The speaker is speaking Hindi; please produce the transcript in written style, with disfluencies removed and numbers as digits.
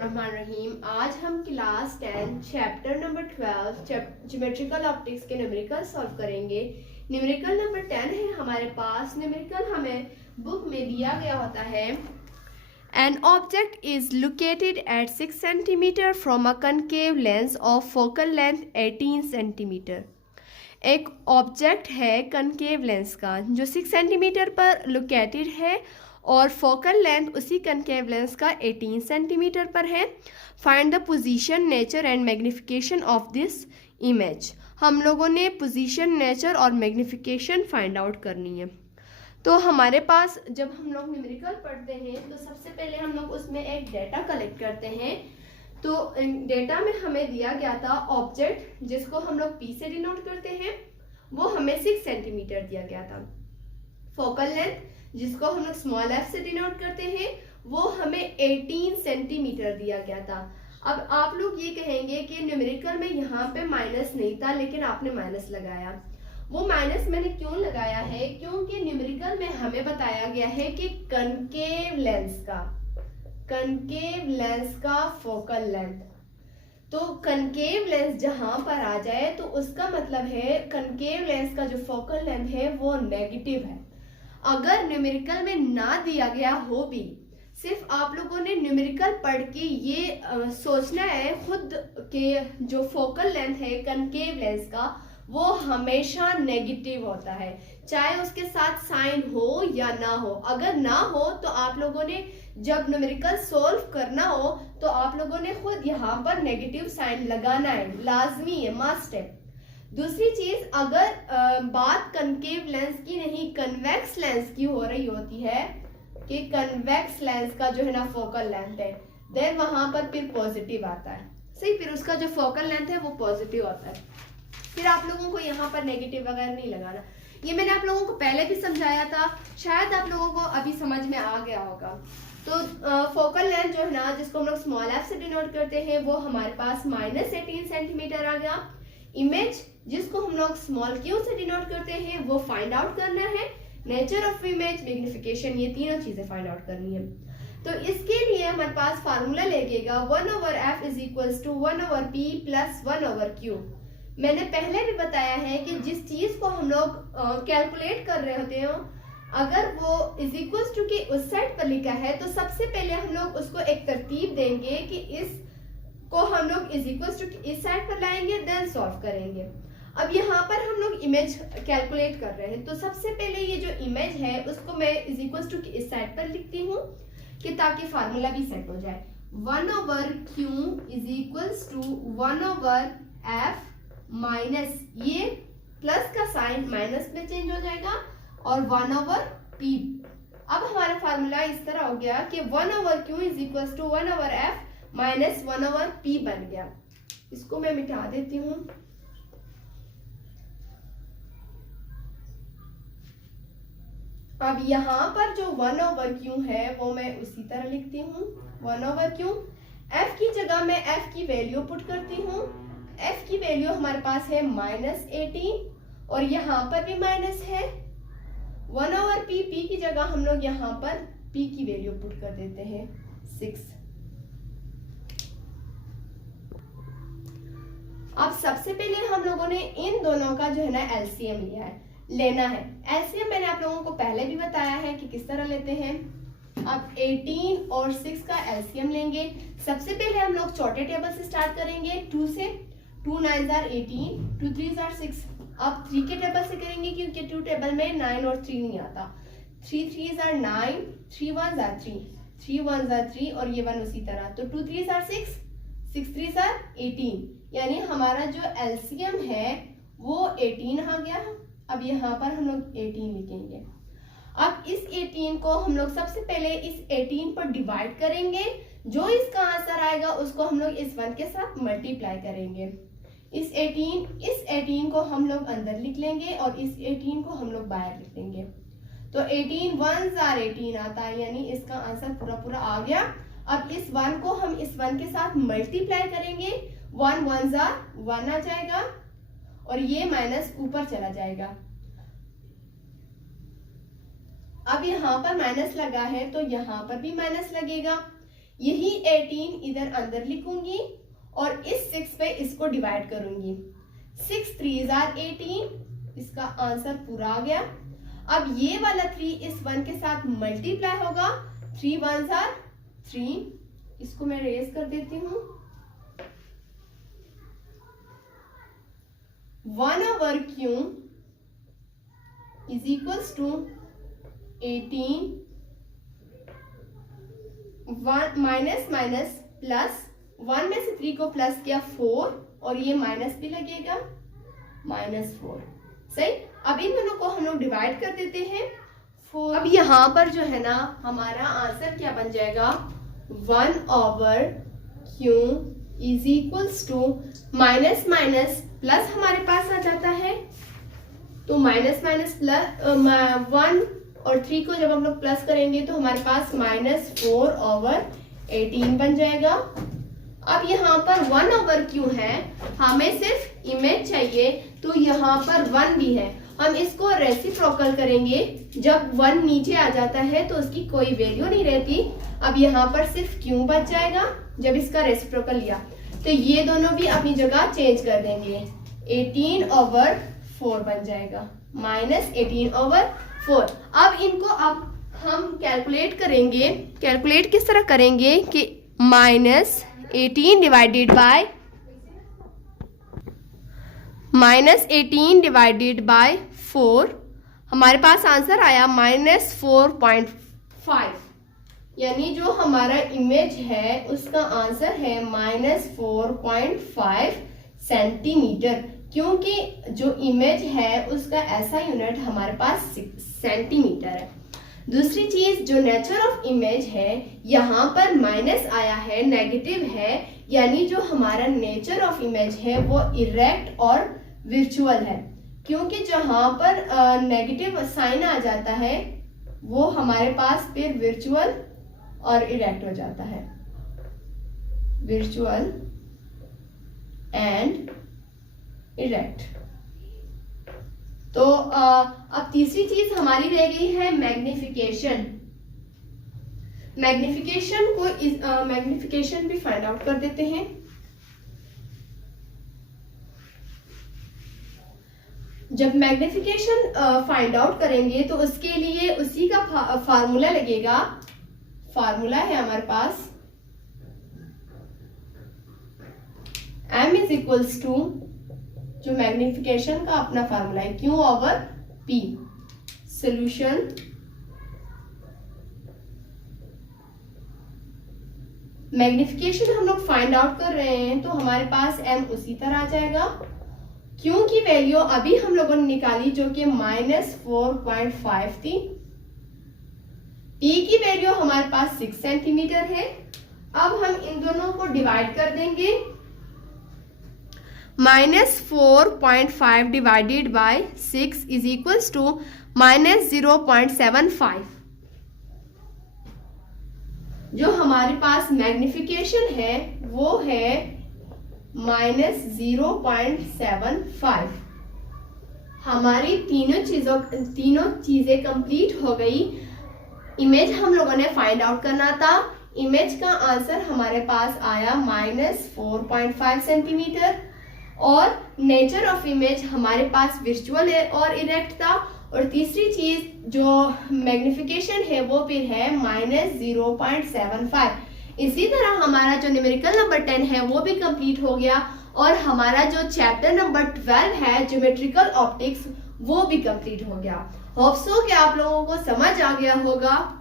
रहीम। आज हम class 10 chapter number 12 geometrical optics के न्यूमेरिकल सॉल्व करेंगे। न्यूमेरिकल नंबर 10 है हमारे पास। न्यूमेरिकल हमें बुक में दिया गया होता है, an object is located at 6 centimetre from a concave lens of focal length 18 centimetre. एक ऑब्जेक्ट है कनकेव लेंस का जो 6 सेंटीमीटर पर लोकेटेड है और फोकल लेंथ उसी कनकेव लेंस का 18 सेंटीमीटर पर है। Find the position, nature and magnification of this image. हम लोगों ने पोजीशन, नेचर और मैग्निफिकेशन फाइंड आउट करनी है। तो हमारे पास जब हम लोग न्यूमेरिकल पढ़ते हैं तो सबसे पहले हम लोग उसमें एक डेटा कलेक्ट करते हैं। तो डेटा में हमें दिया गया था ऑब्जेक्ट जिसको हम लोग पी से डिनोट करते हैं, वो हमें 6 सेंटीमीटर दिया गया था। फोकल लेंथ जिसको हम लोग स्मॉल एफ से डिनोट करते हैं, वो हमें 18 सेंटीमीटर दिया गया था। अब आप लोग ये कहेंगे कि न्यूमेरिकल में यहाँ पे माइनस नहीं था लेकिन आपने माइनस लगाया। वो माइनस मैंने क्यों लगाया है, क्योंकि न्यूमेरिकल में हमें बताया गया है कि कनकेव लेंस का फोकल लेंथ। तो कनकेव लेंस जहां पर आ जाए तो उसका मतलब है कनकेव लेंस का जो फोकल लेंथ है वो नेगेटिव है। अगर न्यूमेरिकल में ना दिया गया हो भी, सिर्फ आप लोगों ने न्यूमेरिकल पढ़ के ये सोचना है खुद के जो फोकल लेंथ है कनकेव लेंस का वो हमेशा नेगेटिव होता है, चाहे उसके साथ साइन हो या ना हो। अगर ना हो तो आप लोगों ने जब न्यूमेरिकल सोल्व करना हो तो आप लोगों ने खुद यहाँ पर नेगेटिव साइन लगाना है, लाजमी है, मस्ट है। दूसरी चीज, अगर बात कनकेव लेंस की नहीं कन्वेक्स लेंस की हो रही होती है कि कन्वेक्स लेंस का जो है ना फोकल लेंथ है, देन वहां पर फिर पॉजिटिव आता है। सही, फिर उसका जो फोकल लेंथ है वो पॉजिटिव होता है। फिर आप लोगों को यहाँ पर नेगेटिव वगैरह नहीं लगाना। ये मैंने आप लोगों को पहले भी समझाया था, शायद आप लोगों को अभी समझ में आ गया होगा। तो फोकल लेंथ जो है ना जिसको हम लोग स्मॉल एफ से डिनोट करते हैं वो हमारे पास -18 सेंटीमीटर आ गया। इमेज जिसको हम लोग स्मॉल क्यू से डिनोट करते हैं वो फाइंड आउट करना है। नेचर ऑफ इमेज, मैग्निफिकेशन, ये तीनों चीजें फाइंड आउट करनी है। तो इसके लिए हमारे पास फार्मूला लगेगा 1/f is equals to 1/p plus 1/q। मैंने पहले भी बताया है कि जिस चीज को हम लोग कैलकुलेट कर रहे होते हैं, अगर वो इज इक्वल्स टू के उस साइड पर लिखा है तो सबसे पहले हम लोग उसको एक तरतीब देंगे कि इस को हम लोग इज इक्वल्स टू इस साइड पर लाएंगे, देन सॉल्व करेंगे। अब यहाँ पर हम लोग इमेज कैलकुलेट कर रहे हैं तो सबसे पहले ये जो इमेज है उसको मैं इज इक्वल्स टू इस साइड पर लिखती हूँ कि ताकि फार्मूला भी सेट हो जाए। 1/q is equals to 1/f minus, ये प्लस का साइन माइनस में चेंज हो जाएगा, और 1/p। अब हमारा फार्मूला इस तरह हो गया कि 1/q is equals to 1/f minus 1/p बन गया। इसको मैं मिटा देती हूँ। अब यहाँ पर जो 1/q है वो मैं उसी तरह लिखती हूँ 1/q। f की जगह मैं f की वैल्यू पुट करती हूँ। f की वैल्यू हमारे पास है -18 और यहाँ पर भी माइनस है। 1/p, p की जगह हम लोग यहाँ पर p की वैल्यू पुट कर देते हैं 6। अब सबसे पहले हम लोगों ने इन दोनों का जो है ना एलसीएम लेना है। एलसीएम मैंने आप लोगों को पहले भी बताया है कि किस तरह लेते हैं। अब 18 और 6 का एलसीएम लेंगे। सबसे पहले हम लोग छोटे टेबल से स्टार्ट करेंगे 2 से। 2 9s are 18, 2 3s are 6। अब 3 के टेबल से करेंगे क्योंकि 2 टेबल में 9 और 3 नहीं आता। 3 3s are 9, 3 1s are 3, 3 1s are 3 और ये 1 उसी तरह। तो 2 3s are 6, 6 3s are 18, यानी हमारा जो एलसीएम है वो 18 आ गया। अब यहाँ पर हम लोग 18 लिखेंगे। अब इस 18 को हम लोग सबसे पहले इस 18 पर डिवाइड करेंगे। जो इसका आंसर आएगा उसको हम लोग इस 1 के साथ मल्टीप्लाई करेंगे। इस 18 को हम लोग अंदर लिख लेंगे और इस 18 को हम लोग बाहर लिख लेंगे। तो 18 1s are 18 आता है, यानी इसका आंसर पूरा आ गया। अब इस 1 को हम इस 1 के साथ मल्टीप्लाई करेंगे। 1 1s are 1 आ जाएगा और ये माइनस ऊपर चला जाएगा। अब यहाँ पर माइनस लगा है तो यहाँ पर भी माइनस लगेगा। यही 18 इधर अंदर लिखूंगी और इस 6 पे इसको डिवाइड करूंगी। 6 3s are 18, इसका आंसर पूरा आ गया। अब ये वाला 3 इस 1 के साथ मल्टीप्लाई होगा, 3 1s are 3, इसको मैं रेज कर देती हूँ। 1/q is equals to 18, 1 minus minus plus, 1 में से 3 को प्लस किया 4 और ये माइनस भी लगेगा, -4। सही। अब इन दोनों को हम लोग डिवाइड कर देते हैं 4। अब यहाँ पर जो है ना हमारा आंसर क्या बन जाएगा, 1/q is equals to minus minus plus हमारे पास आ जाता है, तो माइनस माइनस प्लस 1 और 3 को जब हम लोग प्लस करेंगे तो हमारे पास -4/18 बन जाएगा। अब यहाँ पर 1/q है, हमें सिर्फ इमेज चाहिए, तो यहाँ पर 1 भी है, हम इसको रेसिप्रोकल करेंगे। जब 1 नीचे आ जाता है तो उसकी कोई वैल्यू नहीं रहती। अब यहाँ पर सिर्फ q बच जाएगा जब इसका रेसिप्रोकल लिया, तो ये दोनों भी अपनी जगह चेंज कर देंगे, 18/4 बन जाएगा, -18/4। अब इनको अब हम कैलकुलेट करेंगे। कैलकुलेट किस तरह करेंगे कि -18 डिवाइडेड बाय 4, हमारे पास आंसर आया -4.5, यानी जो हमारा इमेज है उसका आंसर है -4.5 सेंटीमीटर, क्योंकि जो इमेज है उसका ऐसा यूनिट हमारे पास सेंटीमीटर है। दूसरी चीज, जो नेचर ऑफ इमेज है, यहाँ पर माइनस आया है, नेगेटिव है, यानी जो हमारा नेचर ऑफ इमेज है वो इरेक्ट और विर्चुअल है, क्योंकि जहाँ पर नेगेटिव साइन आ जाता है वो हमारे पास फिर विर्चुअल और इरेक्ट हो जाता है, विर्चुअल एंड इरेक्ट। तो अब तीसरी चीज हमारी रह गई है मैग्निफिकेशन। मैग्निफिकेशन भी फाइंड आउट कर देते हैं। जब मैग्निफिकेशन फाइंड आउट करेंगे तो उसके लिए उसी का फार्मूला लगेगा। फार्मूला है हमारे पास m इज इक्वल्स टू, जो मैग्निफिकेशन का अपना फार्मूला है, Q/P। सोल्यूशन मैग्निफिकेशन हम लोग फाइंड आउट कर रहे हैं तो हमारे पास m उसी तरह आ जाएगा। Q की वैल्यू अभी हम लोगों ने निकाली जो कि -4.5 थी। P की वैल्यू हमारे पास 6 सेंटीमीटर है। अब हम इन दोनों को डिवाइड कर देंगे। -4.5 divided by 6 is equals to -0.75। जो हमारे पास मैग्निफिकेशन है वो है -0.75। हमारी तीनों चीजें कंप्लीट हो गई। इमेज हम लोगों ने फाइंड आउट करना था। इमेज का आंसर हमारे पास आया -4.5 सेंटीमीटर, और नेचर ऑफ इमेज हमारे पास विजुअल और इरेक्ट था। और तीसरी चीज जो मैग्निफिकेशन है वो फिर है -0.75। इसी तरह हमारा जो न्यूमेरिकल नंबर 10 है वो भी कंप्लीट हो गया, और हमारा जो चैप्टर नंबर 12 है ज्योमेट्रिकल ऑप्टिक्स वो भी कंप्लीट हो गया। होप सो कि आप लोगों को समझ आ गया होगा।